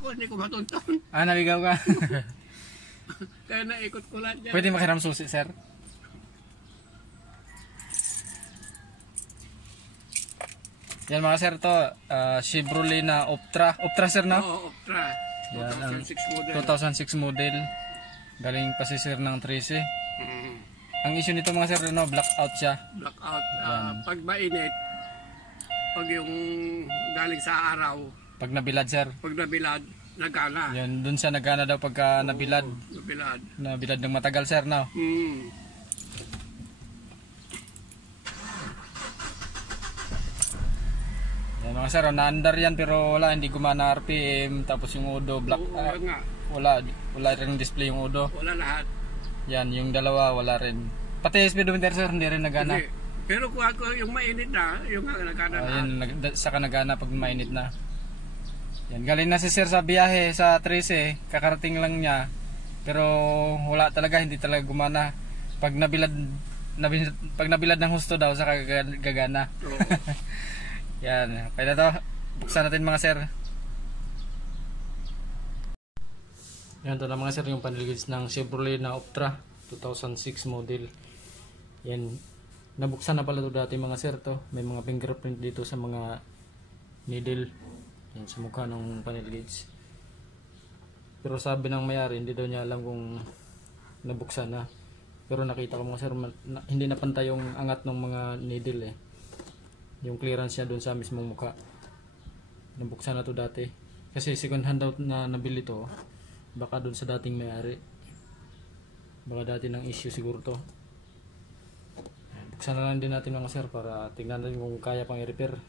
ako, hindi ko matunton. Ah, naligaw ka. Kaya naikot ko lang dyan. Pwede makiram susi, sir? Yan mga sir to, Chevrolet na Optra. Optra sir na? Oo, Optra. Yan, 2006 model. 2006 model. Galing pa si sir ng 13. Ang issue nito mga sir, no, blackout siya. Blackout. Pag mainit, pag yung galing sa araw, Pag nabilad sir. pag nabilad, nagana. Yan, dun siya nagana daw pagka nabilad. Nabilad. Nabilad ng matagal sir, no? Yan mga sir, naandar yan pero wala, hindi gumana RPM. Tapos yung udo, black, Wala nga. wala rin display yung udo. Wala lahat. Yan, yung dalawa wala rin. Pati speedometer sir, hindi rin nagana. Hindi. Pero kung ako yung mainit na, yung nagana na. Yan, saka nagana pag mainit na. Yan, galing na si sir sa biyahe sa 13, kakarating lang niya. Pero wala talaga, hindi talaga gumana. Pag nabilad ng husto daw, saka gagana. Oo. Yan, kaya na to. Buksan natin mga sir. Yan, ito na mga sir yung panel gauge ng Chevrolet na Optra 2006 model. Yan, nabuksan na pala to dati mga sir to. May mga fingerprint dito sa mga needle. Yan, sa mukha ng panel gauge. Pero sabi ng may-ari, hindi daw niya alam kung nabuksan na. Pero nakita ko mga sir, hindi na pantay yung angat ng mga needle eh. Yung clearance niya doon sa mismong mukha. Nabuksan na to dati. Kasi second hand daw na nabili to. Baka doon sa dating may-ari. Baka dati ng issue siguro to. Buksan na lang din natin mga sir para tingnan natin kung kaya pang i-repair.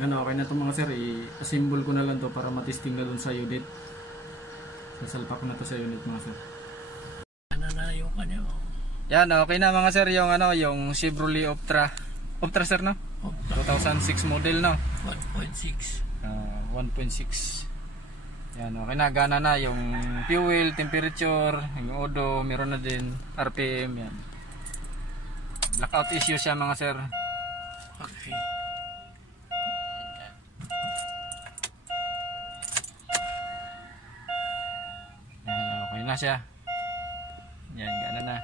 Yan, okay na ito mga sir, i-assemble ko na lang to para matesting na dun sa unit. Sasalpak ko na to sa unit mga sir. Ano na yung kanya? Yan, okay na mga sir yung yung Chevrolet Optra. Optra sir no? Optra 2006 model, no? 1.6. 1.6. Yan, okay na, gana na yung fuel, temperature, yung odo, meron na din RPM, yan. Blackout issue siya mga sir. Okay. Yan, okay na siya. Yan, gana na.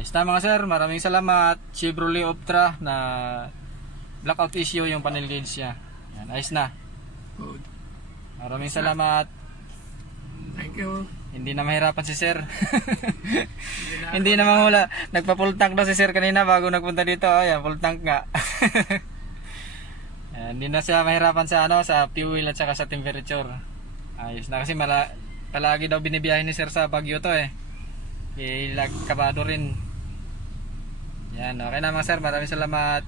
Ayos na mga sir, maraming salamat. Chevrolet Optra na blackout issue yung panel gauge niya. Yan, ayos na. Good. Maraming salamat. Thank you. Hindi na mahirapan si sir. Hindi na mahula. Nagpa-full tank na si sir kanina bago nagpunta dito. Ayan, full tank nga. Ayan, hindi na siya mahirapan sa sa fuel at saka sa temperature. Ayos na kasi palagi daw binibiyahe ni sir sa Baguio to kabado rin. Yan, okay na mga sir, maraming salamat.